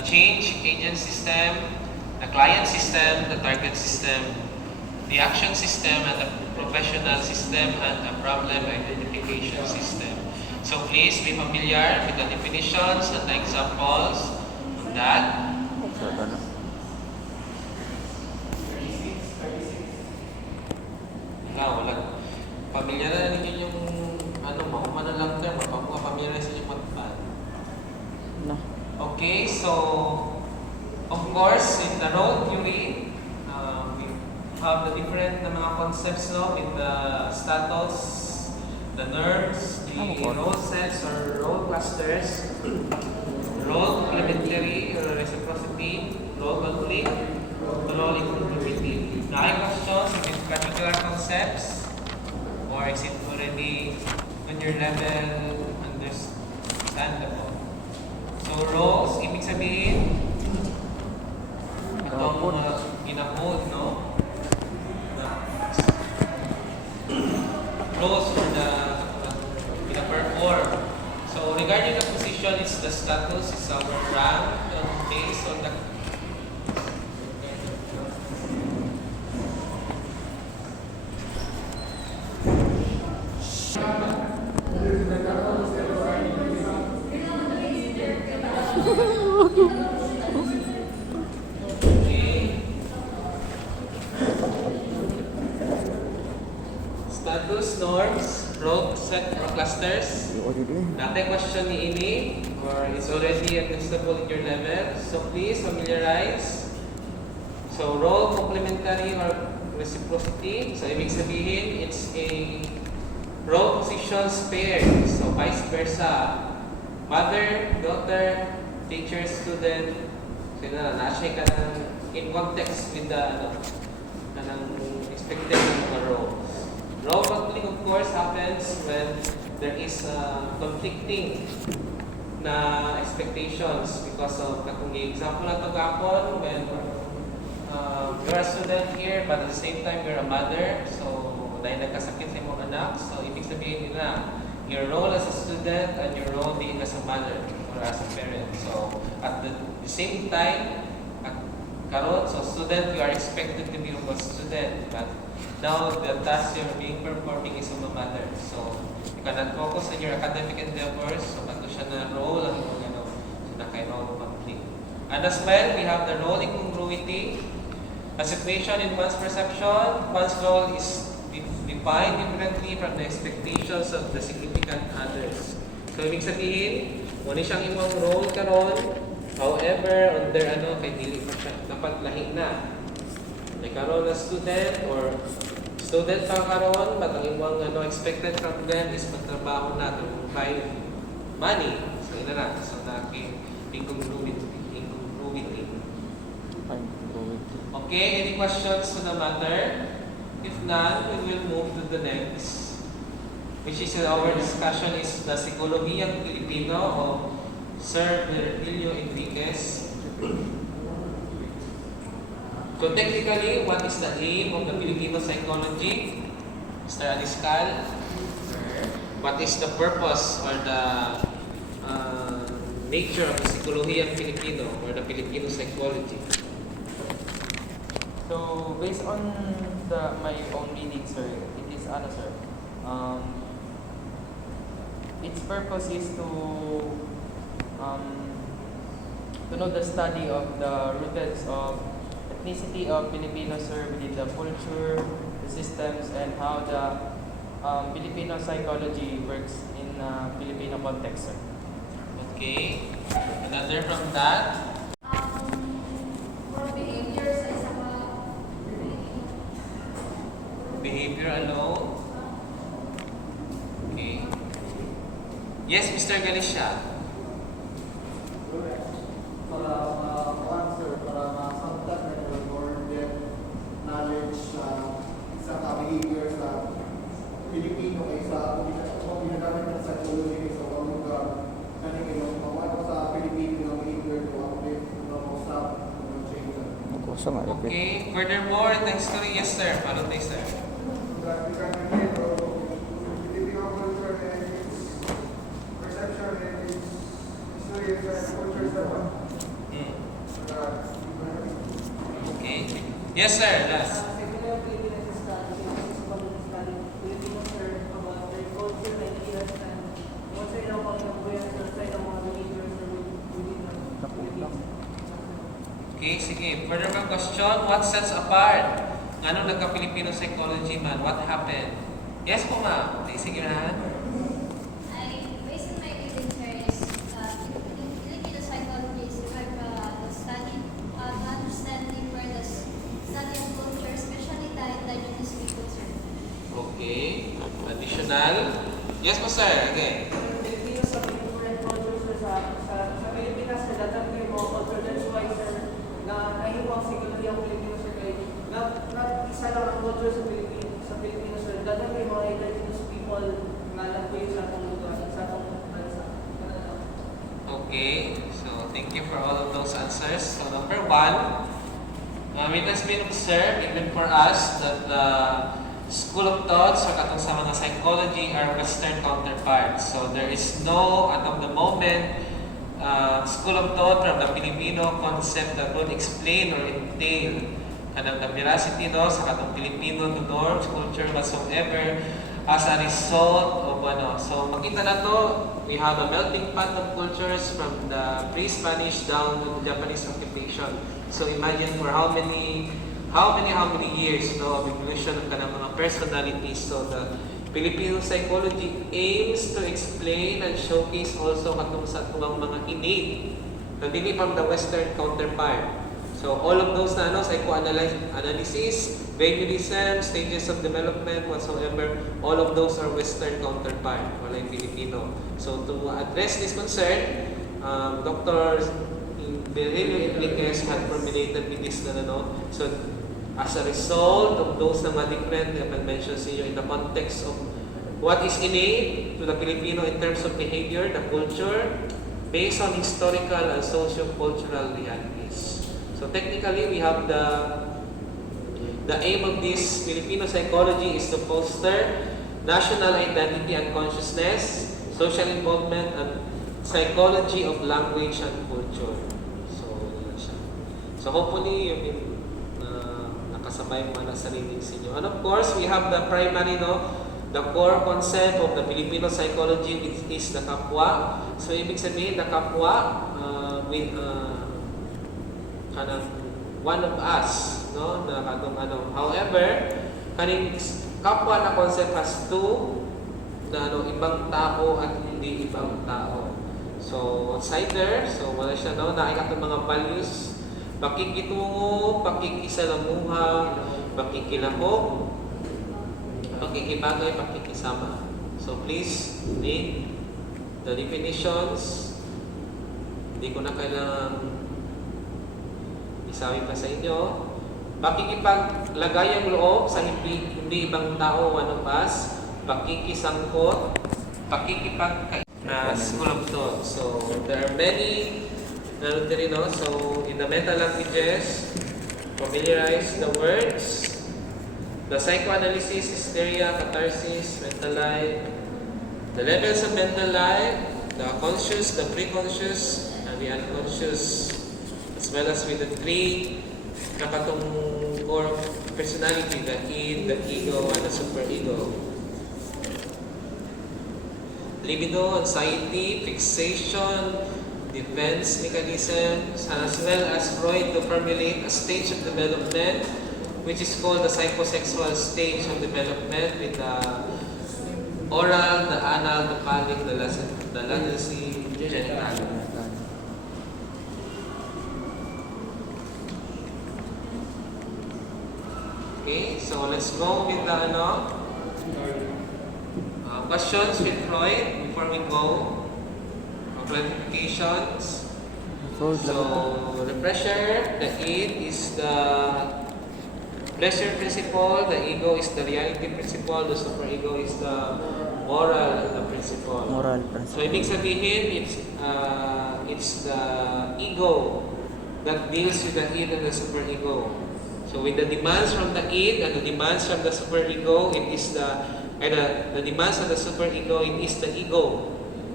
the change agent system, the client system, the target system, the action system, and the professional system, and the problem identification system. So please be familiar with the definitions and the examples of that. Wala. Pamilyar na ninyo yung maumano lang term, pamilyar sa inyo matpan. No. Okay, so of course in the role theory, we have the different na mga concepts with the status, the nerves, the role sets or role clusters, role complementary or reciprocity, role conflict, role incongruity. Now, any questions with particular concepts, or is it already on your level understandable? So, roles, ibig sabihin, itong ginakod, no? Roles for the perform. So, regarding the position, it's the status, it's our rank based on the status, norms, role set, or clusters. Natin question ni Ini, or it's already accessible in your level. So please familiarize. So role complementary or reciprocity. So ibig sabihin, it's a role positions pair. So vice versa. Mother, daughter, teacher, student. So na-share ka in context with the expected roles. Role conflict, of course, happens when there is conflicting na expectations because of kung example na ito gapon when you're a student here but at the same time you're a mother, so dahil nagkasakit sa imong anak, so ibig sabihin nila your role as a student and your role being as a mother or as a parent. So at the same time, karon, so student, you are expected to be a student, but now the task you're being performing is of a mother. So you cannot focus on your academic endeavors. So kato siya na role ang so na kay role conflict. And as well, we have the role incongruity. A situation in one's perception, one's role is defined differently from the expectations of the significant others. So ibig sabihin, muna siyang imong role karon. However, on their kay dili pa siya dapat lahi na. May karon na student or student pa karon, but ang imong expected from them is magtrabaho na to provide money. So ina na, so na incongruity. Okay, any questions to the matter? If none, we will move to the next, which is our discussion is the Psikologiyang Filipino of Sir Virgilio Enriquez. So technically, what is the aim of the Filipino psychology? Mr. Aniscal, what is the purpose or the nature of the Psikologiyang Filipino or the Filipino psychology? So based on my own reading, sir, it is sir. Its purpose is to know the study of the roots of ethnicity of Filipinos, sir, within the culture, the systems, and how the Filipino psychology works in Filipino context, sir. Okay. Another from that. Behavior alone. Okay. Yes, Mr. Galicia. Para masabtan na more depth knowledge sa behavior sa Filipino ay sa ginagamit ng psychology sa mga kanina mawala sa Filipino ng behavior to uplift stop change. Okay. Furthermore, the history, yes sir. Follow this, sir. Filipino culture and its perception and its history and culture Yes, sir. Last. Okay, sige. Further mga question, what sets apart? Anong nagka-Filipino psychology man? What happened? Yes po, ma'am. Okay, sige na. Based on my reading, sir, is Filipino psychology is the study of understanding where the study of culture, especially the indigenous people, sir. Okay. Additional. Yes po, sir. Okay. Filipino sa different cultures sa Pilipinas, sa datang kayo mga culture. That's why, sir, na nahiwang siguro yung Filipino sa kayo. Na isa lang ang culture sa Pilipinas, sir. Datang kayo mga indigenous people na alam ko yung sa atong lugar, sa atong bansa. Okay. So, thank you for all of those answers. So, number one, it has been observed even for us that the school of thoughts or katong sa mga psychology are Western counterparts. So there is no, at of the moment, school of thought from the Filipino concept that would explain or entail kanang the veracity no sa katong Filipino norms, culture whatsoever as a result of ano. So makita na to, we have a melting pot of cultures from the pre-Spanish down to the Japanese occupation. So imagine for how many years of evolution of kanang mga personalities. So the Filipino psychology aims to explain and showcase also katong sa tuwang mga innate na dili from the Western counterpart. So all of those na psychoanalysis, behaviorism, stages of development, whatsoever, all of those are Western counterpart, wala yung Filipino. So to address this concern, Dr. Virgilio Enriquez had formulated with this na So as a result of those na mga different mentioned sa in the context of what is innate to the Filipino in terms of behavior, the culture, based on historical and socio-cultural realities. So technically, we have the aim of this Filipino psychology is to foster national identity and consciousness, social involvement, and psychology of language and culture. So, yun siya. So hopefully, nakasabay mo na sa reading sa inyo. And of course, we have the primary, the core concept of the Filipino psychology, which is the kapwa. So, ibig sabihin, the kapwa, kanang one of us, na katong However, kaning kapwa na concept has two, na ibang tao at hindi ibang tao. So, outsider, so wala siya, na katong mga values, pakikitungo, pakikisalamuha, pakikilahok, pakikibagay, pakikisama. So please read the definitions. Hindi ko na kailangan isabi pa sa inyo. Pakikipaglagay ang loob sa hindi ibang tao, wanupas, pakikisangkot, school of thought. So there are many So in the meta languages, familiarize the words, the psychoanalysis, hysteria, catharsis, mental life, the levels of mental life, the conscious, the pre-conscious, and the unconscious, as well as with the three nakatong core personality, the id, the ego, and the superego. Libido, anxiety, fixation, defense mechanisms, as well as Freud to formulate a stage of development which is called the psychosexual stage of development with the oral, the anal, the phallic, the latency, genital. Okay, so let's go with the questions with Freud before we go. Clarifications. So the pressure, the id is the pleasure principle, the ego is the reality principle, the superego is the moral principle. So ibig sabihin, it's the ego that deals with the id and the superego. So with the demands from the id and the demands from the superego, it is the demands of the superego, it is the ego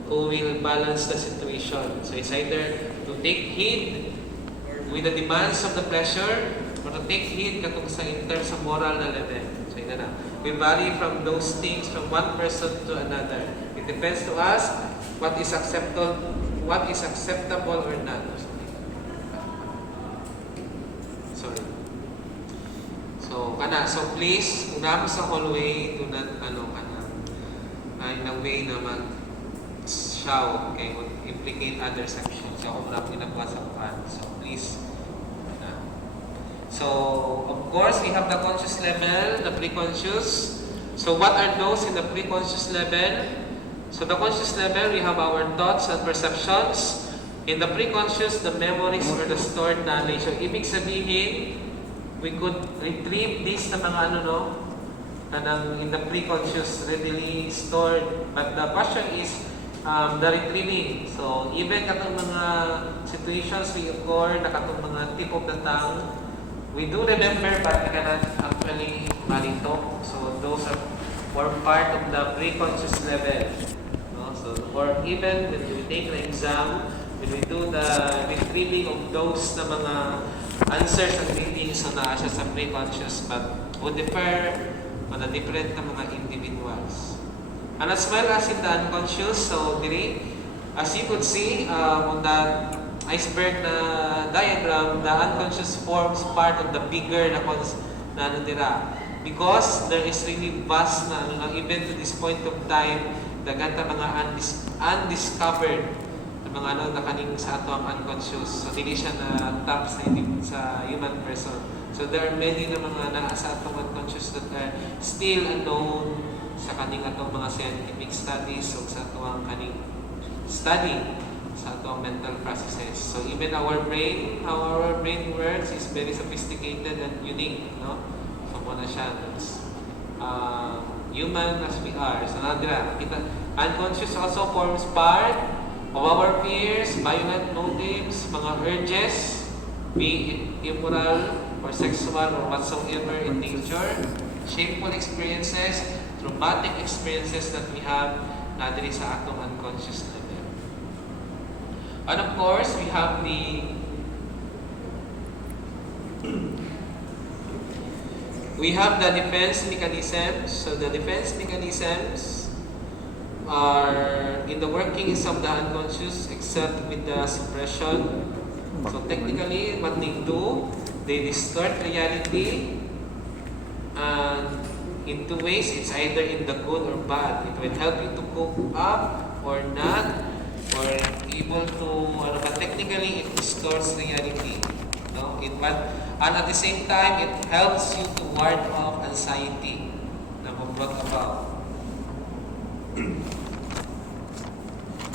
who will balance the situation. So it's either to take heed with the demands of the pleasure Pero take heed katong sa in terms of moral na level. So ina na. We vary from those things from one person to another. It depends to us what is acceptable or not. Sorry. So so please, una mo sa hallway, do not in a way na mag-shout, okay, would implicate other sections. So kung lang ginagawa sa kuhan. So please. So of course, we have the conscious level, the pre-conscious. So what are those in the pre-conscious level? So the conscious level, we have our thoughts and perceptions. In the pre-conscious, the memories or the stored knowledge. So ibig sabihin, we could retrieve this na mga in the pre-conscious readily stored. But the question is the retrieving. So even katong mga situations we occur na katong mga tip of the tongue, we do remember but we cannot actually malito. So those are form part of the pre-conscious level. No? So or even when we take the exam, when we do the retrieving of those na mga answers and readings, so naa siya sa pre-conscious but would differ on the different na mga individuals. And as well as in the unconscious, so as you could see on that iceberg na diagram, the unconscious forms part of the bigger na because there is really vast na even to this point of time, daghang mga undiscovered mga na kaning sa ato ang unconscious. So dili siya na tap sa human person. So there are many na mga naa sa atong unconscious that are still unknown sa kaning atong mga scientific studies o sa atong kaning study sa atong mental processes. So even our brain, how our brain works is very sophisticated and unique, no? So muna siya human as we are. So unconscious also forms part of our fears, violent motives, mga urges, be it immoral or sexual or whatsoever in nature, shameful experiences, traumatic experiences that we have na diri sa atong unconscious level. And of course, we have the defense mechanisms. So the defense mechanisms are in the workings of the unconscious except with the suppression. So technically, what they do, they distort reality and in two ways. It's either in the good or bad. It will help you to cope up or not, or able to, but technically it distorts reality. No? And at the same time, it helps you to ward off anxiety na brought about.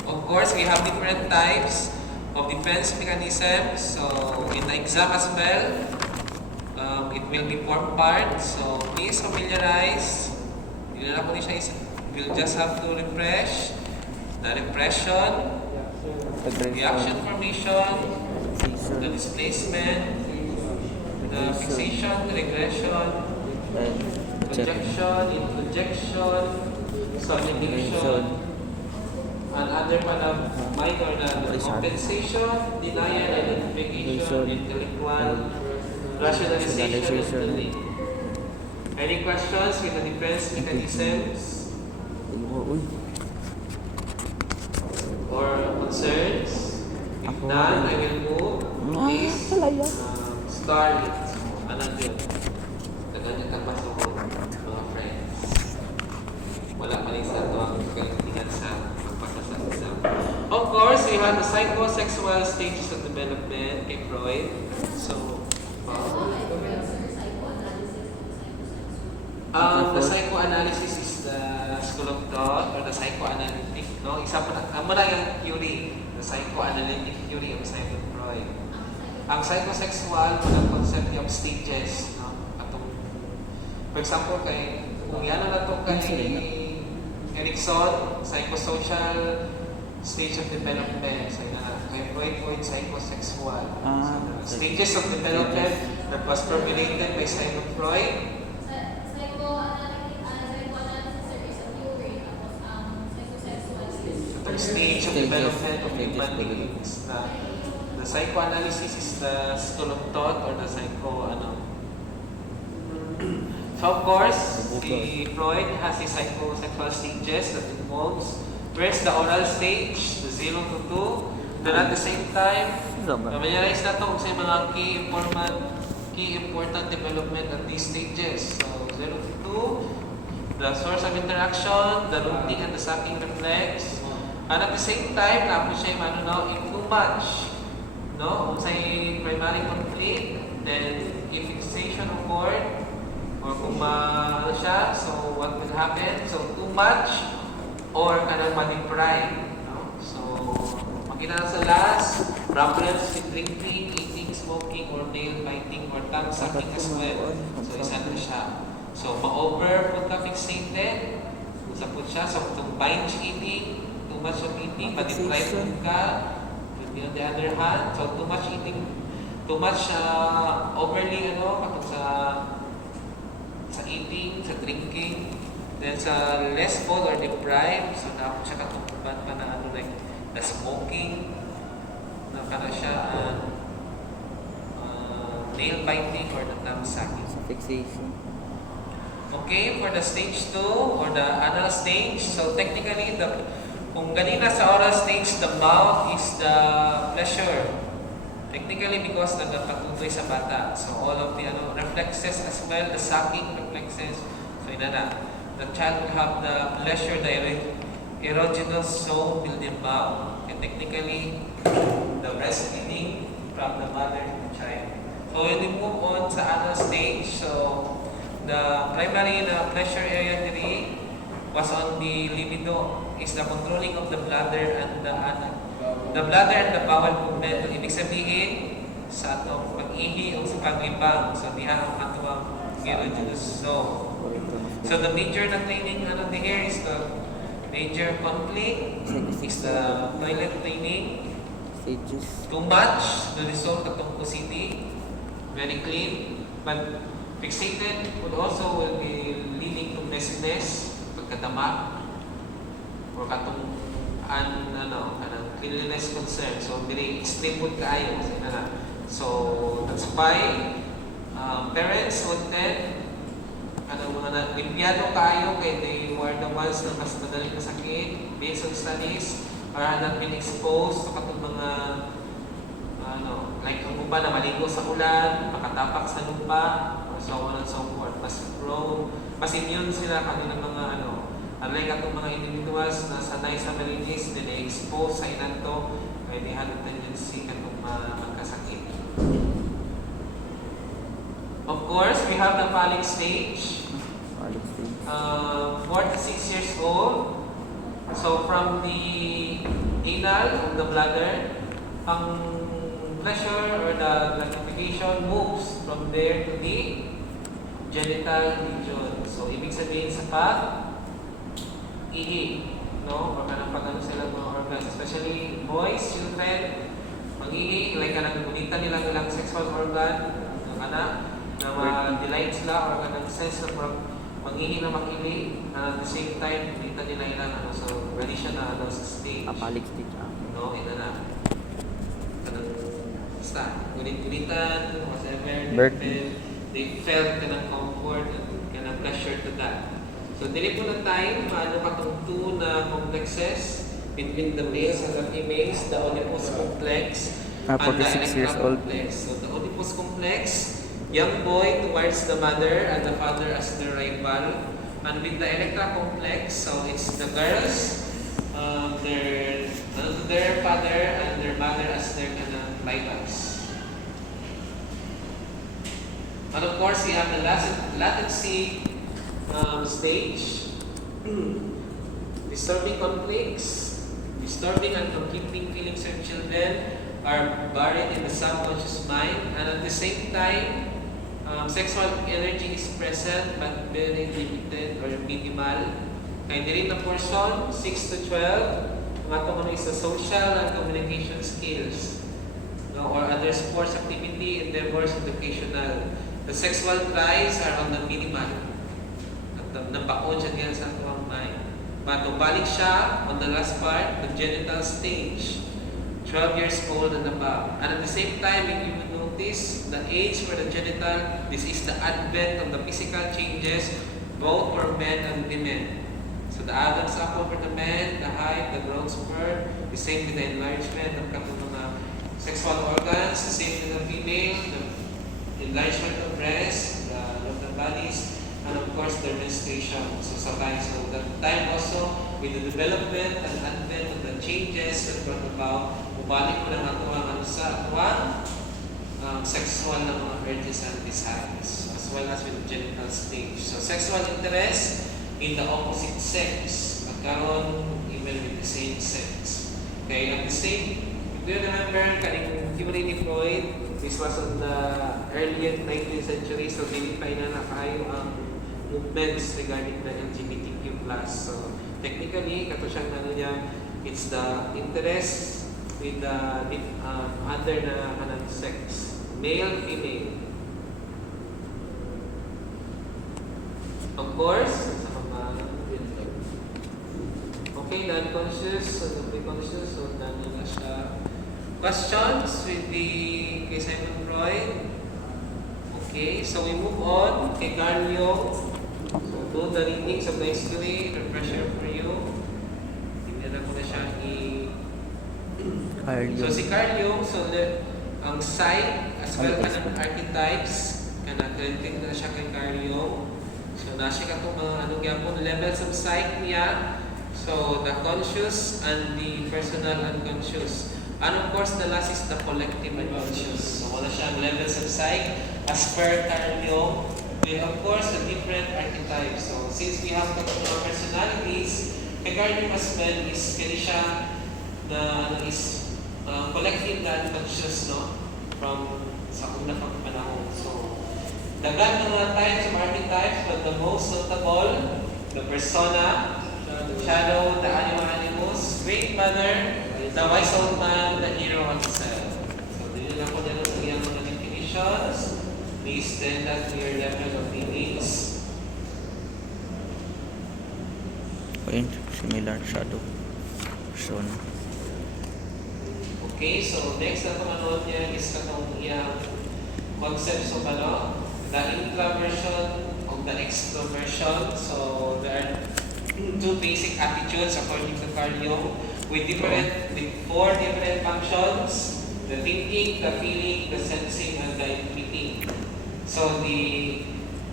Of course, we have different types of defense mechanisms. So in the exam as well, it will be form part. So please familiarize. We'll just have to refresh the repression, the action formation, the displacement, the fixation, the regression, projection, introjection, sublimation, and other minor na compensation, denial, identification, intellectual, rationalization, and belief. Any questions with the defense mechanisms? Or concerns? If none, I will move. Please start it. Another. Tagal ka pa sa mga friends. Wala pa rin sa ito ang kalintingan sa pagpasa sa exam. Of course, we have the psychosexual stages of development kay Freud. So, the psychoanalysis is the school of thought or the psychoanalytic, no? Isa po na, yung theory, the psychoanalytic theory of Simon Freud. Ang psychosexual, walang concept of stages, no? For example, kung yan na ito kay Erikson, psychosocial stage of development. So, kay Freud, psychosexual. So, the stages of development that was formulated by Simon Freud. Stage of development of human beings. The the psychoanalysis is the school of thought or the So of course, the Freud has his psychosexual stages that involves first the oral stage, the 0 to 2. Then at the same time, familiarize na ito sa mga key important development at these stages. So 0 to 2, the source of interaction, the rooting and the sucking reflex. And at the same time, napo siya in too much. No? Kung sa'y primary conflict, then if fixation occurred, or kung siya, so what will happen? So too much or kanang ma-deprive. No? So makita na sa last, problems with drinking, eating, smoking, or nail biting, or tongue sucking as well. So isa na siya. So ma-over food ka fixated, usa po siya. So kung binge eating, too much of eating, ma-deprive food ka. On the other hand, so too much eating, too much overly katong sa eating, sa drinking, then sa less full or deprived, so na siya katungkuban pa na like the smoking, na para siya nail biting or the tongue sucking. Fixation. Okay, for the stage 2 or the anal stage, so technically kung ganina sa oral stage, the mouth is the pleasure. Technically, because nagpatuloy sa bata. So, all of the reflexes as well, the sucking reflexes. So, the child will have the pleasure, the erogenous zone will the mouth. And technically, the breastfeeding from the mother to the child. So, when we move on sa anal stage, so, the primary pleasure area theory was on the libido, is the controlling of the bladder and the anal. The bladder and the bowel movement, ibig sabihin sa atong pag-ihi o sa paglibang. So, diha ang atong erogenous zone. So, the major na training here is the major conflict, is the toilet training. Stages. Too much, the result of toxicity, very clean, but fixated would also will be leading to messiness, pagkadama, or katong cleanliness concern. So, very extreme would kaayo. So, that's why parents would tend mga limpyado kaayo kay they were the ones na mas madaling nasakit based on studies or not been exposed sa katong mga like ang uba na maligo sa ulan, makatapak sa lupa, or so on and so forth. Mas prone, mas immune sila kanilang mga unlike atong mga individuals na sanay sa meningitis, na expose sa inanto, kaya they had a tendency katong magkasakit. Of course, we have the phallic stage. 4 to 6 years old. So from the anal of the bladder, ang pleasure or the gratification moves from there to the genital region. So ibig sabihin sa ihi, no? Or kanang sila mga organs, especially boys, children, mag-ihi, like kanang gunita nila nilang sexual organ, na ma-delight sila, or kanang sense na mag-ihi na makili, at the same time, gunita nila ilang, so ready siya na sa stage. Apalik stage. No, ito na. Kanang, basta, gunit-gunitan, whatever, they felt kanang comfort and kanang pleasure to that. So, dili po na time, katong two na complexes between the males and the females, the Oedipus complex and the 46 years old. complex. So, the Oedipus complex, young boy towards the mother and the father as their rival. And with the Electra complex, so it's the girls, their father and their mother as their rivals. And of course, we have the latency stage, disturbing conflicts, disturbing and conflicting feelings of children are buried in the subconscious mind, and at the same time, sexual energy is present but very limited or minimal. Kaya din na portion, 6 to 12, mga ito is the social and communication skills, no, or other sports activity, endeavors, educational. The sexual drives are on the minimal. Nabaon siya diyan sa atong mind. But balik siya on the last part, the genital stage. 12 years old and above. And at the same time, if you would notice, the age for the genital, this is the advent of the physical changes both for men and women. So the Adam's apple for the men, the height, the growth spurt, the same with the enlargement of mga sexual organs, the same with the female, the enlargement of breasts, the bodies, and of course the menstruation. So sometimes, so that time also with the development and advent of the changes that brought about, mubalik ko lang ako ang sa sexual na mga urges and desires, as well as with the genital stage. So sexual interest in the opposite sex, magkaroon even with the same sex. Okay, at the same, if you remember, kaning theory ni Freud, this was on the early 19th century, so dinify na nakayo ang movements regarding the LGBTQ+. So technically, kato siyang ano niya, it's the interest with the other na kanang sex, male, female. Of course, sa mga okay, non-conscious, so pre-conscious, so nano na siya. Questions with the kay Simon Freud? Okay, so we move on kay Carl Jung. So do the readings of the history, refresher for you. Tingnan ko na siya So si Carl Jung, so ang psych as well kanang archetypes, kanang na siya kay Carl Jung. So nasa ka itong mga ano gyapon levels of psych niya. So the conscious and the personal unconscious. And of course, the last is the collective unconscious. So wala siyang levels of psych as per Carl Jung. With of course the different archetypes. So since we have the personalities, kay Carl Jung as well is kaya siya na is collective na unconscious, no? From sa una pang panahon. So dagdag ng mga types of archetypes, but the most notable, the persona, the shadow, the animus, great mother, the wise old man, the hero himself. So dito lang po dyan ang iyang mga definitions. Please stand at your level of meanings. Similar shadow. Persona. Okay, so next na pamanood niya is katong iyang concepts of ano, the introversion of the extroversion. So there are two basic attitudes according to Carl Jung with four different functions: the thinking, the feeling, the sensing, and the intuiting. So the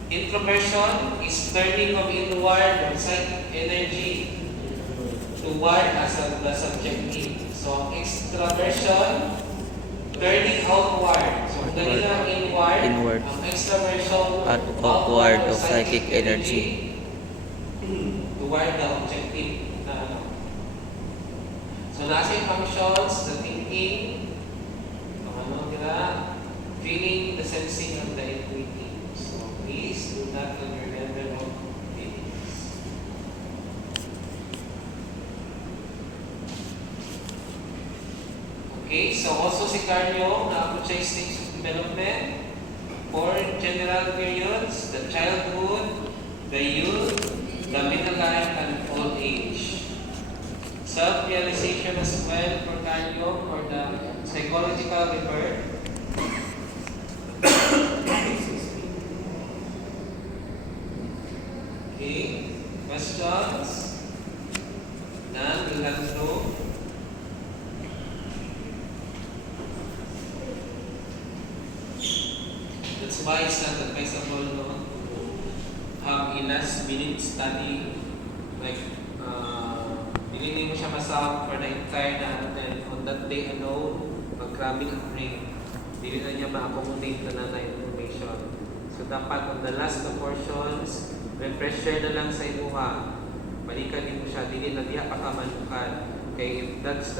introversion is turning of inward or psychic energy toward as the subjective. So extraversion, turning outward. So dali lang inward. Ang extraversion, At outward of psychic energy. Toward the objective. So nasa yung functions, the thinking, feeling, the sensing, and the intuiting. So please do not on your level of feelings. Okay, so also si Carl Jung, na siya stages of development, 4 general periods: the childhood, the youth, the middle life, and old age. Self-realization as well for Carl Jung, for the psychological rebirth. Okay, questions? None, we'll have through. That's why it's not advisable to have a last minute study, like hindi mo siya masahap for the entire na then on that day alone, mag-cramming ang brain. Hindi na niya ma-accommodate na information. So dapat on the last na portions, refresher na lang sa imuha. Balikan mo siya, hindi na diya pa ka manukan. Okay, if that's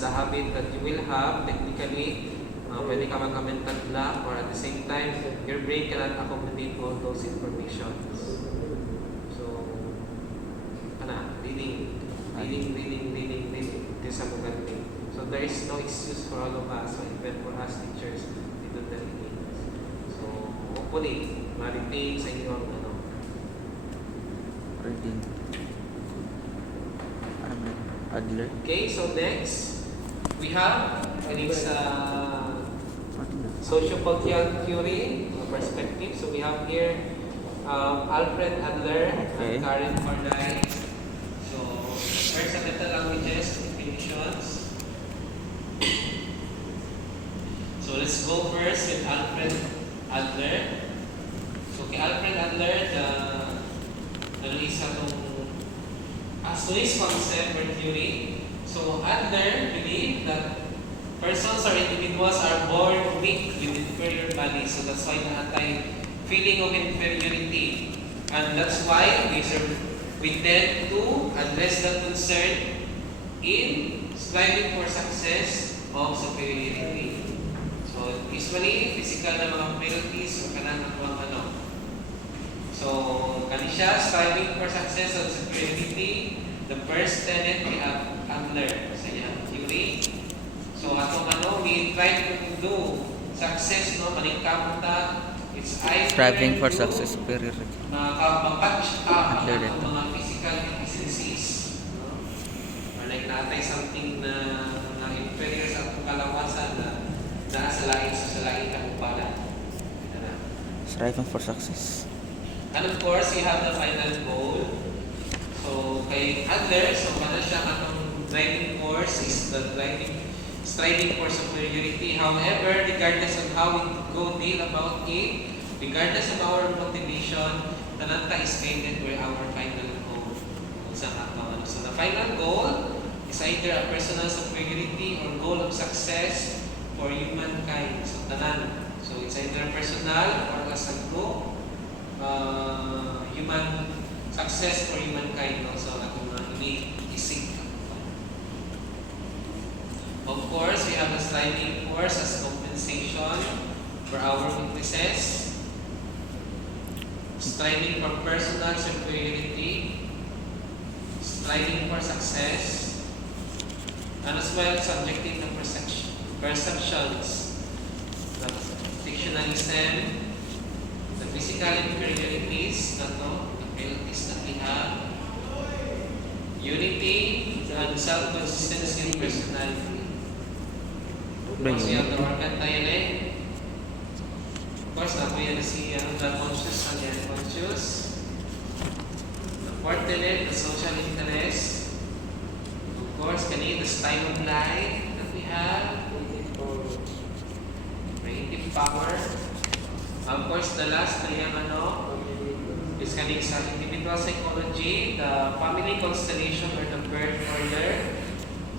the habit that you will have, technically, pwede ka mag-mental block, or at the same time, your brain cannot accommodate all those informations. So, reading, this is a So there is no excuse for all of us, or even for us teachers, to do the readings. So, hopefully, ma-retain sa inyong Reading. Adler. Okay, so next, we have its sociocultural theory perspective. So we have here Alfred Adler Okay. and Karen Horney. So first, meta languages definitions. So let's go first with Alfred Adler. So kay Alfred Adler, isa itong Astonishing concept or theory. So Adler believed that persons or individuals are born weak with inferior bodies. So that's why naatay feeling of inferiority. And that's why we tend to address that concern in striving for success of superiority. So usually, physical na mga penalties o kanang ano. So, kani siya, striving for success of superiority, the first tenet we have Adler sa iyang theory. So, atong we try to do success, no, maningkamot ta, it's either Striving for to success superiority. mag-patch up Adler ang ito. mga physical deficiencies. No? Or like natay something na inferior sa atong kalawasan na nasa lain kabupalan. Striving for success. And of course, you have the final goal. So, kay Adler, so para siya atong driving force is the striving for superiority. However, regardless of how we go deal about it, regardless of our motivation, tananta is guided by our final goal. So, the final goal is either a personal superiority or goal of success for humankind. So, tanan. So, it's either personal or as a group, human success for humankind. Also, atong isig. Of course, we have the striving force as compensation for our weaknesses, striving for personal superiority, striving for success, and as well subjecting the perceptions, the fictionalism, the physical inferiorities, the penalties that we have, unity, and self-consistency in personality. Once you have the organ dialect, of course, ako yan si the conscious and the unconscious. The fourth tenet, the social interest. Of course, kanina, the style of life that we have. Creative power. Of course, the last na yung is kanina sa individual psychology, the family constellation or the birth order.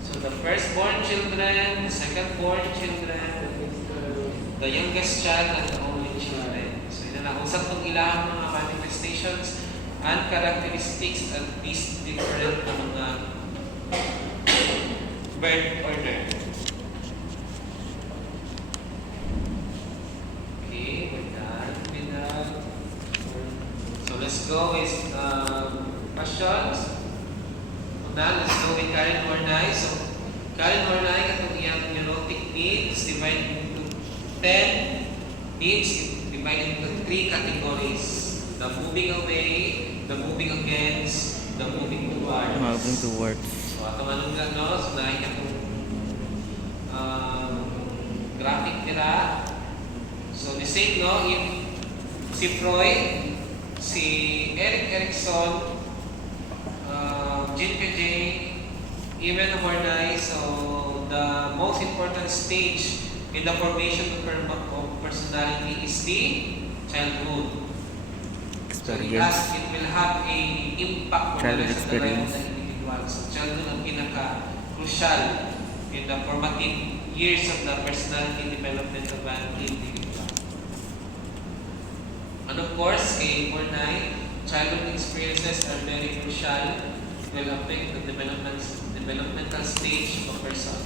So the firstborn children, the second-born children, the youngest child, and the only children. So yun na, usap itong ilang mga manifestations and characteristics of these different mga birth order. Okay, we're done with that. So let's go with questions. Let's go with Karen Horney. So, Karen Horney, katong iyang neurotic needs divided into 10 needs divided into 3 categories. The moving away, the moving against, the moving towards. Moving towards. So, atong anong so nahin katong graphic nila. So, the same, no? If si Freud, si Erik Erikson, Jean Piaget, even Horney, so the most important stage in the formation of personality is the childhood. So it will have a impact on the rest of the life of the individual. So childhood ang pinaka-crucial in the formative years of the personality development of an individual. And of course, kay Horney, childhood experiences are very crucial. Will affect the developmental stage of a person.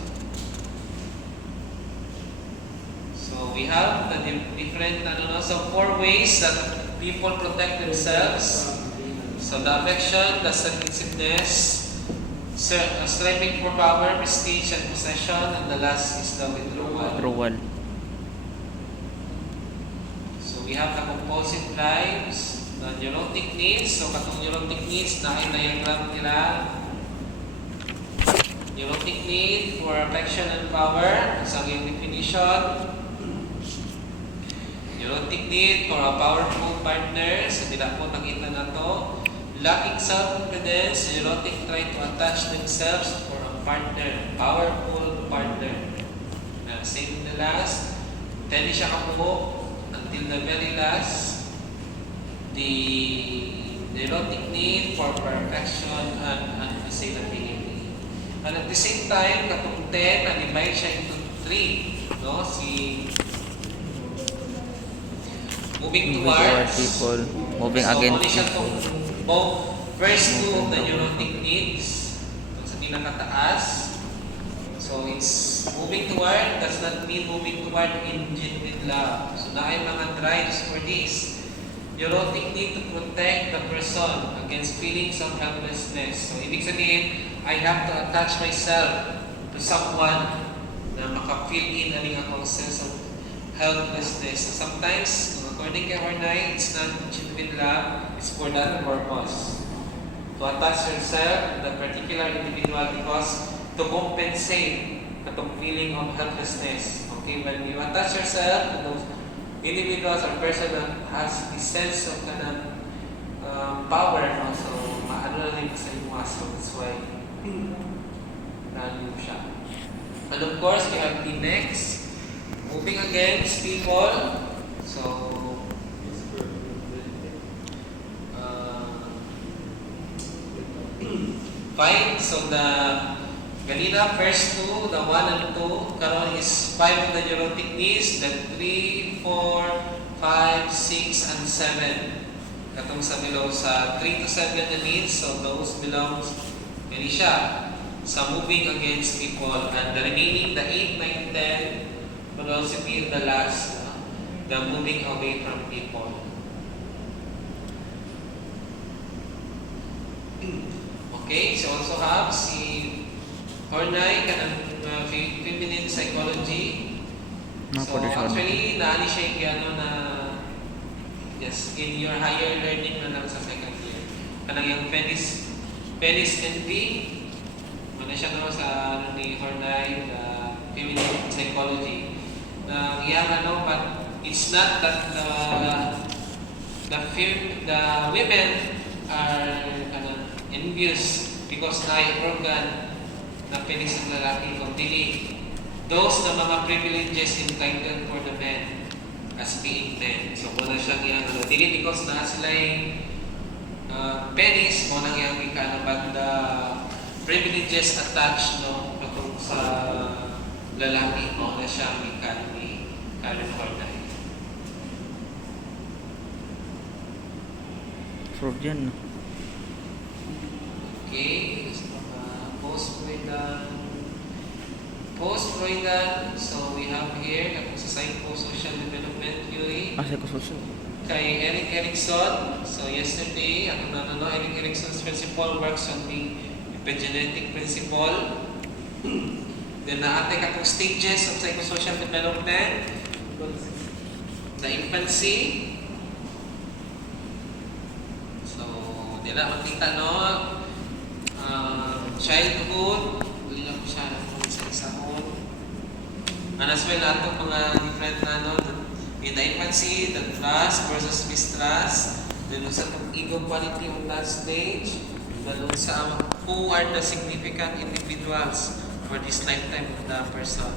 So we have the different, so 4 ways that people protect themselves. So the affection, the submissiveness, striving for power, prestige, and possession, and the last is the withdrawal. So we have the compulsive drives, the neurotic needs. So katong neurotic needs na ay diagram nila. Neurotic need for affection and power. Isang yung definition. Neurotic need for a powerful partner. Sa dila po nakita na to. Lacking self-confidence, neurotic try to attach themselves for a partner, powerful partner. Same the last. Tedi siya kapo until the very last. The neurotic need for perfection and unassailability. And at the same time, katong 10, na-divide siya into 3. No? Moving towards people, moving so, against muna siya people. both first two of the neurotic needs. Itong sa pinakataas. So it's moving toward, does not mean moving toward in genuine love. So na ay mga drives for this. Neurotic need to protect the person against feelings of helplessness. So ibig sabihin, I have to attach myself to someone na maka-fill in aning akong sense of helplessness. So sometimes, according kay Hornay, it's not genuine love, it's for that purpose. To attach yourself to that particular individual because to compensate katong feeling of helplessness. Okay, when you attach yourself to those individuals or person that has the sense of power, no? So maano na rin sa iyo so that's why value siya. And of course, we have the next, moving against people. So fine. So the kanina, first two, the 1 and 2, karon is 5 of the neurotic needs, then 3, 4, 5, 6, and 7. Katong sa below sa 3 to 7 na needs, so those belongs kani siya sa moving against people. And the remaining, the 8, 9, 10, will also be the last, the moving away from people. Okay, so also have si Hornay kanang feminine psychology. So actually, naali siya yung na yes, in your higher learning na lang sa second year. Kanang yung penis envy. Muna siya no sa ni Hornay, feminine psychology. Na iyang but it's not that the women are envious because na organ na penis ng lalaki kung dili those na mga privileges entitled for the men as being men. So muna siyang iyang dili because na sila yung penis mo nang iyang but the privileges attached no patong sa lalaki mo na siyang ikan ni Karen Hornay. Freudian, no? Okay, post-Freudian, so we have here the psychosocial development theory Psychosocial. kay Erik Erikson. So yesterday, Erik Erikson's principle works on the epigenetic principle. Then naatay katong stages of psychosocial development. The infancy. So, dila makita no, childhood, uli lang siya ng isa-isahon. And as well, atong mga different in the infancy, the trust versus mistrust, then sa ego quality on that stage, then sa who are the significant individuals for this lifetime of the person.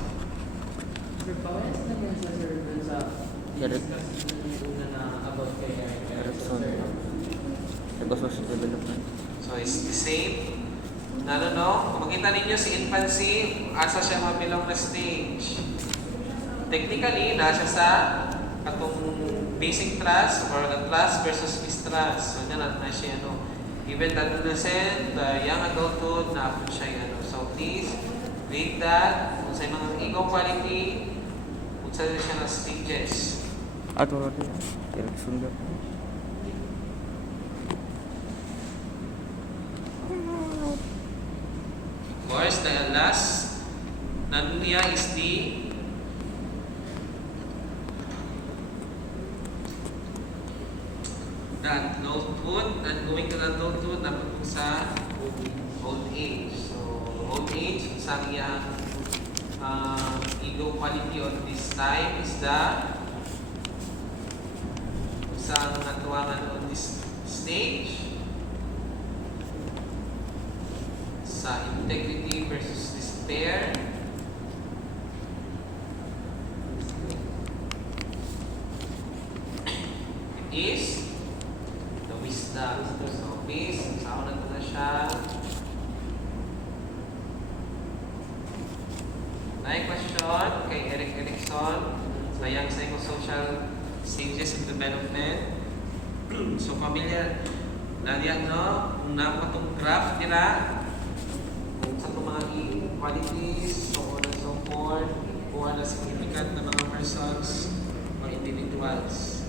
Sir, pawalas na yan sa sir dun sa Eric. discuss na na about kay Erickson. sir. Psychosocial development. So it's the same. Kung makita ninyo si infancy, asa siya mabilong na stage. Technically, nasa sa atong basic trust or the trust versus mistrust. So, yan na siya, even the adolescent, the young adulthood, na po siya, So, please, read that. Kung sa mga ego quality, kung sa siya na stages. Ato rin. Erickson daw. Of course, the last niya is the adulthood and going to the adulthood na sa old age. So, old age, isang iyang ego quality on this time is the isang natuwangan on this stage sa integrity versus despair. It is the wisdom. So please, sa una na siya. Next question kay Eric Erickson sa iyang psychosocial stages of development. So familiar na diyan, no? Kung napatong graph nila, kung sa mga qualities, so on and so forth, kung ano significant na mga persons or individuals.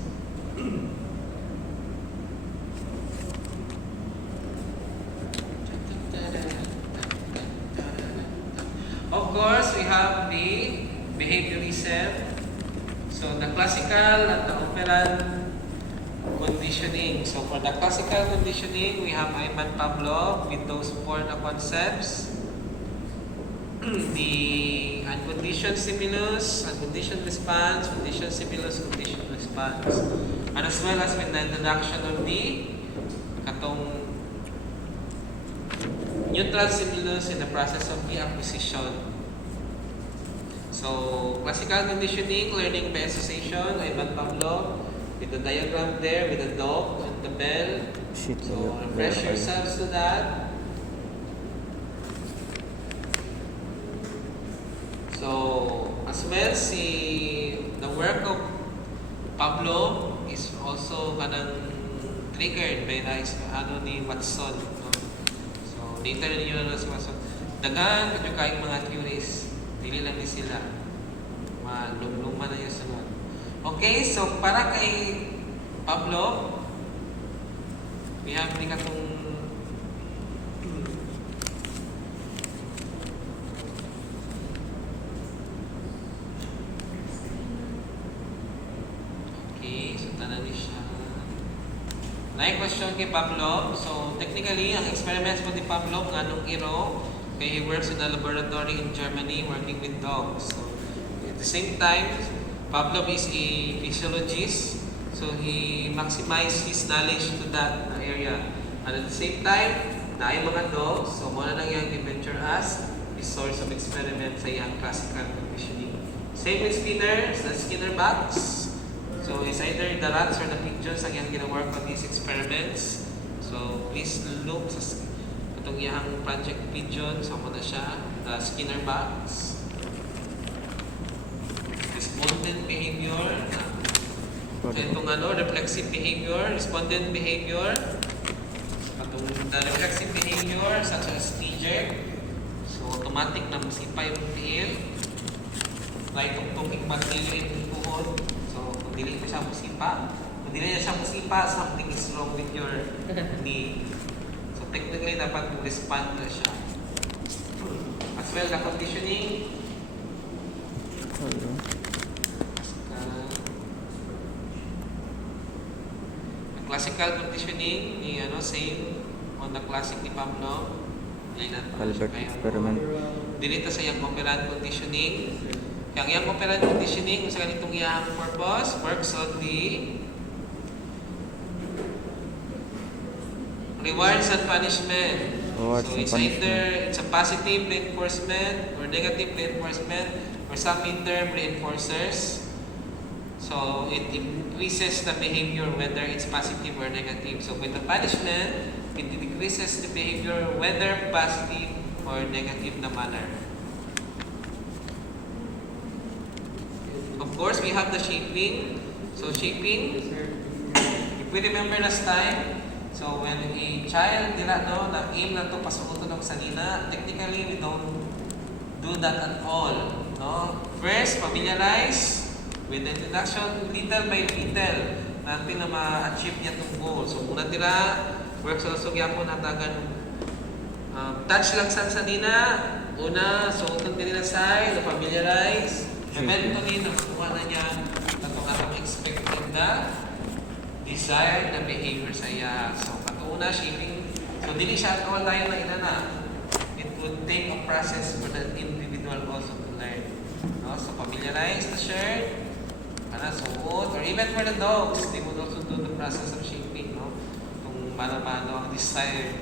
Of course, we have the behaviorism. So the classical and the operant conditioning. So for the classical conditioning, we have Ivan Pavlov with those four concepts. The unconditioned stimulus, unconditioned response, conditioned stimulus, conditioned response. And as well as with the introduction of the katong neutral stimulus in the process of the acquisition. So, classical conditioning, learning by association, Ivan Pavlov, with the diagram there, with the dog and the bell. So, refresh yourselves to that. So, as well, the work of Pavlov is also kanang triggered by the ni Watson. No? So, later ninyo na si Watson. Dagan, medyo kayong mga theories. Dili lang din sila. Malumluma na yung sunod. Okay, so para kay Pablo, we have ni katong okay, so tanan ni siya. Next question kay Pablo. So technically, ang experiments mo ni Pablo nganong iro. Okay, he works in a laboratory in Germany working with dogs. So, at the same time, Pavlov is a physiologist, so he maximized his knowledge to that area. And at the same time, naay mga dogs, so muna nang yung venture as a source of experiment sa iyang classical conditioning. Same with Skinner, the Skinner box. So it's either the rats or the pigeons ang iyang gina-work on these experiments. So please look sa itong iyang project pigeon, so muna siya, the Skinner box. Respondent behavior. So itong reflexive behavior, respondent behavior. Itong the reflexive behavior such as knee-jerk. So automatic na masipay yung feel. Like itong magdili yung tuhod. So kung dili ko siya musipa, kung dili siya musipa, something is wrong with your knee. Technically, dapat respond na siya. As well, the conditioning. The classical conditioning, same on the classic ni Pablo. Albert experiment. Dito sa iyang operant conditioning. Yung iyang operant conditioning, kung sa ganitong iyang purpose, works on the rewards and punishment. Rewards so and it's punishment. either it's a positive reinforcement or negative reinforcement or some midterm reinforcers. So it increases the behavior whether it's positive or negative. So with the punishment, it decreases the behavior whether positive or negative na manner. Of course, we have the shaping. So shaping, if we remember last time, so when a child na-aim na to pasukuton ng salina, technically we don't do that at all. No? First, familiarize with the introduction little by little natin na ma-achieve niya itong goal. So muna tira, works also gyapon hatagan touch lang sa salina, una, sukuton din nila side, familiarize, eventually nakuha na niya itong atong expected na desired na behavior sa iya. So, patuuna, shaping. So, dili siya kawal tayo na inana. It would take a process for the individual also to learn. No? So familiarize the shirt, suot, or even for the dogs, they would also do the process of shaping, no? Kung mano-mano ang desired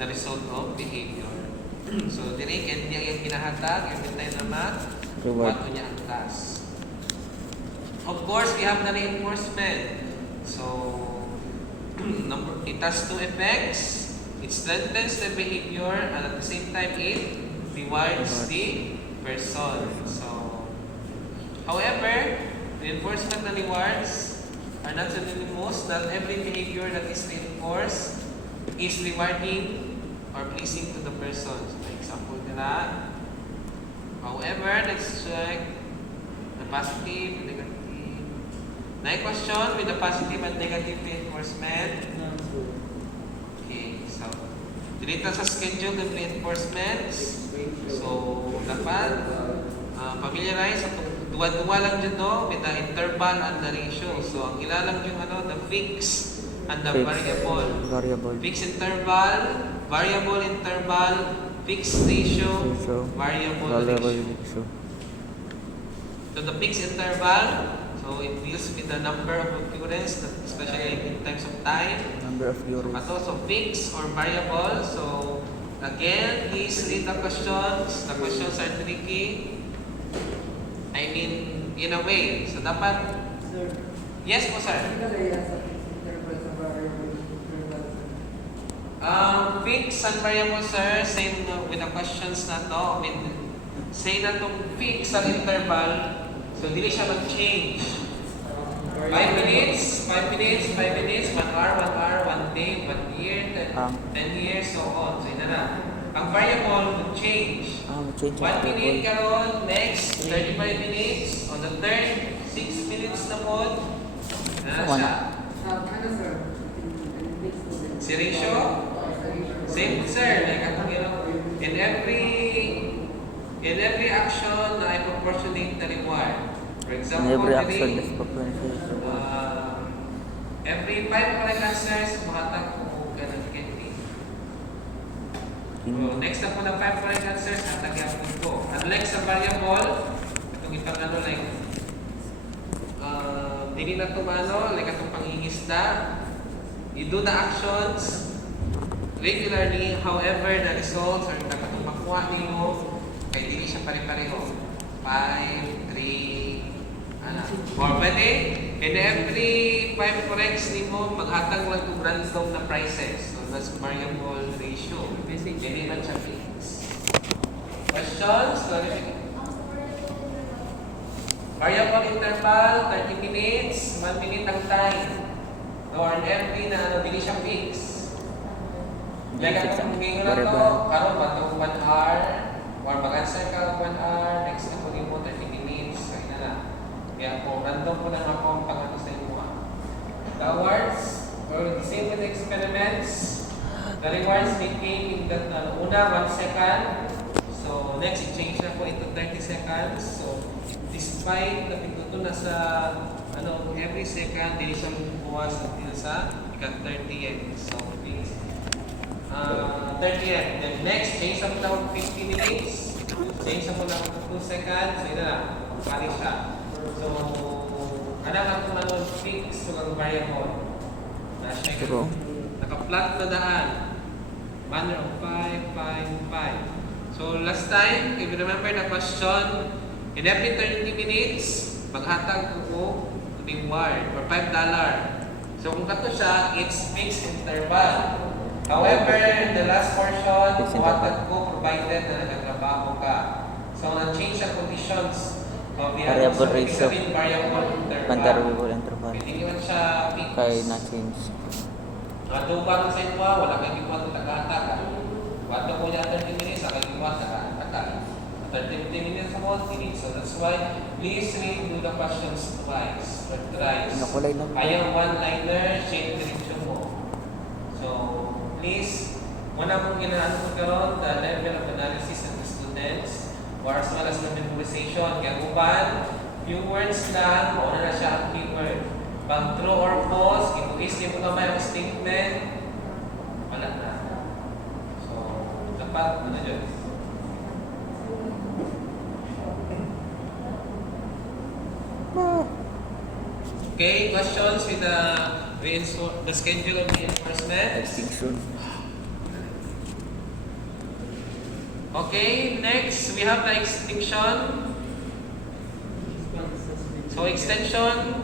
the result of behavior. So, diri, kaya niya yung pinahatag, every time na Reward. wato niya ang task. Of course, we have the reinforcement. So, it has two effects. It strengthens the behavior and at the same time it rewards the person. So, however, reinforcement and rewards are not synonymous. Not every behavior that is reinforced is rewarding or pleasing to the person. So, for example, nila. However, let's check the positive, negative. Next question with the positive and negative reinforcement. Okay, so dito sa schedule ng reinforcements. So, dapat familiarize sa duwa-duwa lang dyan with the interval and the ratio. So, ang ilalang yung the fix and the variable. Fixed interval, variable interval, fixed ratio, variable ratio. So, the fixed interval, so it deals with the number of occurrence, especially in terms of time. Number of euros. So fixed or variable. So, again, please read the questions. The questions are tricky. I mean, in a way. So, dapat... Sir, Yes po, sir. hindi ka kaya sa interval sa variable interval, sir? Fixed and variable, sir. Same with the questions na to. I mean, say na itong fixed ang interval. So, dili siya mag-change. 5 minutes, 5 minutes, 5 minutes, 1 hour, 1 day, 1 year, 10 years, so on. So, yun na. Ang variable would change. 1 minute karon, next 35 minutes, on the third 6 minutes na po. Na siya. Ano, sir? Si ratio? Same, sir. Like, in every action, I proportionate the reward. For example, every action today, is proportionate. every 5 correct answers, mahatag ko ganang candy. So, next na po ng 5 correct answers, hatagyan ko. Unlike sa variable, itong ipang like, dili na tumano, like itong pangingisda, you do the actions regularly, however, the results or itong makuha niyo, kay dili siya pare-pareho. 5, 3, or pwede, in every 5 corrects nimo, maghatag lang itong random na prices. So, that's variable ratio. Hindi man siya fixed. Questions? Variable interval, 30 minutes, 1 minute ang time. Or every na dili siya fixed. Like kung ngayon na to, karon ba ito 1 hour, or mag-answer ka 1 hour, next na po mo 30 minutes, so yun na lang. Kaya po, random po na mga kung pag-ano sa inyo. The awards, or the same with the experiments, the rewards may came in that una, 1 second. So, next, i-change na po into 30 seconds. So, despite na pinduto na sa every second, hindi siya magbubuwas until sa ika-30th. So, 30th. Then next, change na po na 50 minutes. Change na po na 2 seconds. So, yun na lang. Pari siya. So, ano ang tumanong fix o ang variable? Naka-plot na daan. Manner of 5, 5, 5. So, last time, if you remember the question, in every 30 minutes, maghatag ko reward or $5. So, kung kato siya, it's fixed interval. However, the last portion, maghatag ko provided na nagtrabaho ka. So, na-change ang conditions of the Variable ratio. Variable interval. Hindi yun siya fixed. Kaya na-change. Ato ba ng sa inyo, wala kang iwan ng tagata. Wato ko niya 30 minutes, sa kang iwan tagata. 30 minutes sa month, so that's why please read the questions twice or thrice. Ayaw one-liner, shade direction mo. So, please, muna kong ginaan ko karon the level of analysis of the students or as well as the memorization. Kaya uban, few words lang, mauna na siya ang keyword. Pag true or false, ito mo naman yung statement, wala na. So, dapat, ano dyan? Okay, questions with the schedule of reinforcement? Extinction. Okay, next we have the extinction. So extension,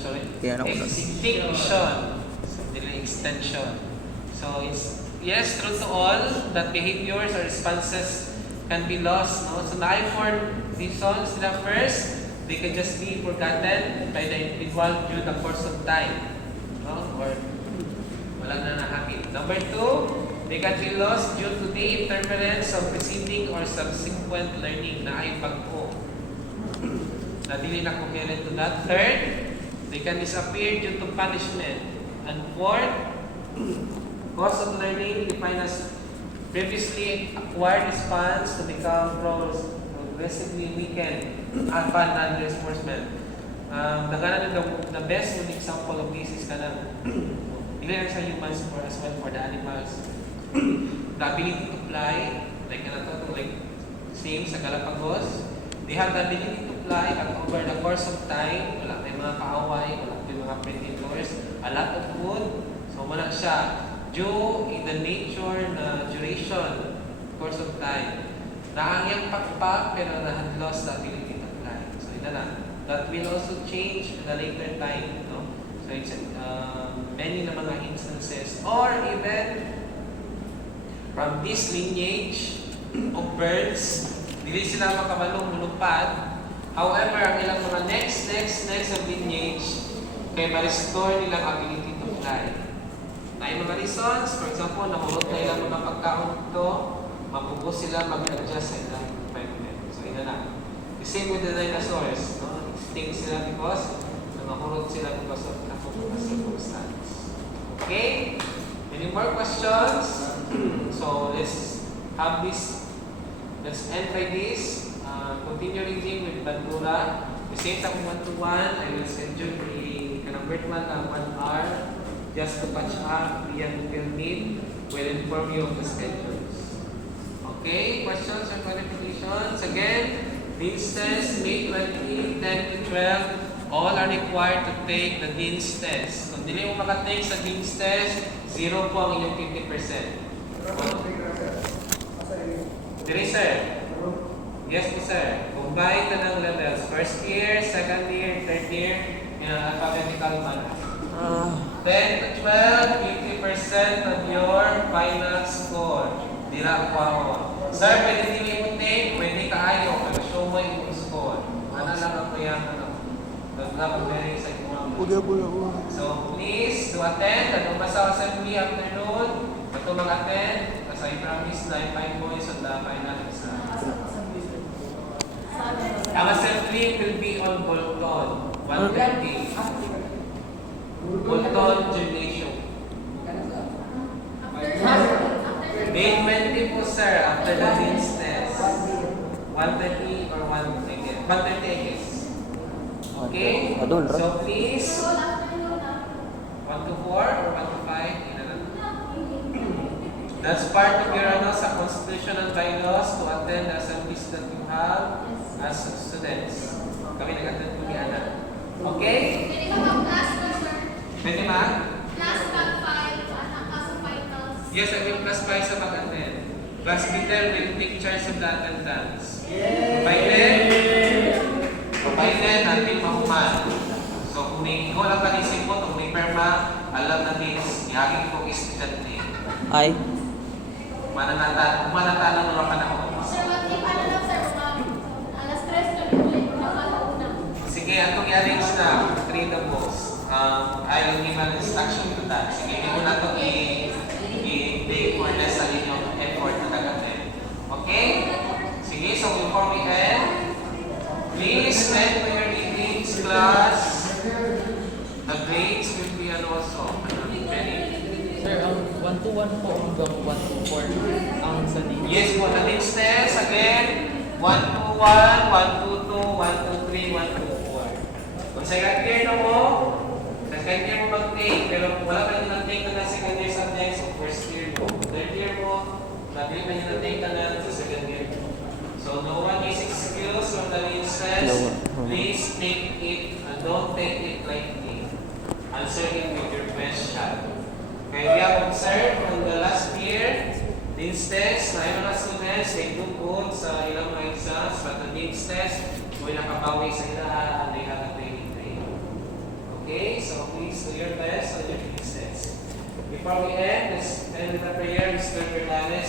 sorry. Yeah, no, Extinction. So, extension. So it's yes, true to all that behaviors or responses can be lost. No? So na for reasons na first, they can just be forgotten by the individual during the course of time. No? Or wala na nahabit. Number two, they can be lost due to the interference of preceding or subsequent learning na ay pagpo. Na dili na coherent to that. Third, they can disappear due to punishment. And fourth, cause of learning defined as previously acquired response to become progressively weakened upon non-reinforcement. The best example of this is hindi lang sa humans or as well for the animals. The ability to fly, like same sa Galapagos, they have the ability to fly at over the course of time, wala may mga kaaway, wala may mga predators, a lot of food. So wala siya due in the nature na duration, course of time. Naangyang pakpak pero na lost the ability to fly. So ina na. That will also change in the later time. No? So it's many na mga instances or even from this lineage of birds, hindi sila makabalong mulupad. However, ang ilang mga next of lineage, kaya ma-restore nilang ability to fly. Na yung mga reasons, for example, nahulog na ilang mga pagkaon ito, mapupos sila mag-adjust sa ilang environment. So, ina na. The same with the dinosaurs. No? Extinct sila because nangahulog sila because of nakukuha circumstance. Okay? Any more questions? So, let's have this. Let's end by this. Continue reading with Bandura. The same time 1 to 1, I will send you the virtual 1 hour just to patch up the Google Meet. Will inform you of the schedules. Okay, questions or clarifications? Again, Dean's test, May 20, 10 to 12, all are required to take the Dean's test. Kung hindi mo makatake sa Dean's test, 0 po ang inyong 50%. Dire, sir. Yes po, sir. Combine na ng levels. First year, second year, third year, in an alphabetical manner. 10 to 12, 50% of your final score. Dira po. Sir, pwede din mo take, pwede kaayo, pero show mo yung score. Ano lang ang kaya, Pag-very sa So, please, to attend. At umasa assembly afternoon, at to mag-attend. As I promise na 5 points on the final exam. Ang assembly will be on Bolton, 1:30. Bolton Gymnasium. May 20 po, sir, after the Dean's test. 1:30 or 1:30, I guess. Okay? So please, 1 to 4 or 1 to 5? That's part of your sa constitutional bylaws to attend the assemblies that you have as students. Kami nag-attend po ni Ana. Okay? Pwede mag-class na, sir. Pwede ma? Class pag 5, class of finals. Yes, I will plus 5 sa mag-attend. Class leader will take charge of the attendance. Provided natin mahuman. So kung may ikaw lang kanisip mo, kung may perma, alam na din, ihagin ko estudyante. Ay. Mananatan mo lang panahon. Sir, ano lang, sir? Alas 3 na rin. Nakalauna. Sige, atong i-arrange na. 3 the books. I will give an instruction to that. Sige, hindi ko na ito i-pay for less sa inyong effort na nag-attend. Okay? Sige, so before we end, please send to your readings class. The grades will be also very. Sir, ang 1 to 1 po hanggang 1 to 4 ang sa D. Yes po, the next test again. 1 to 1, 1 to 2, 1 to 3, 1 to 4. Kung second year na mo, second year mo mag-take, pero wala ka nyo na-take na second year subjects, so first year mo. Third year mo, nabili ka nyo na-take na sa second year mo. So no one is excused from the instance. Please take it don't take it lightly. Answer it with your best shot. Okay, we have observed from the last year, the test na yung mga students, they do good sa ilang mga exams, but the needs test, kung nakabawi sa ilahan, they have a training grade. Okay, so please do your best on your needs test. Before we end, let's end with a prayer, Mr. Fernandez.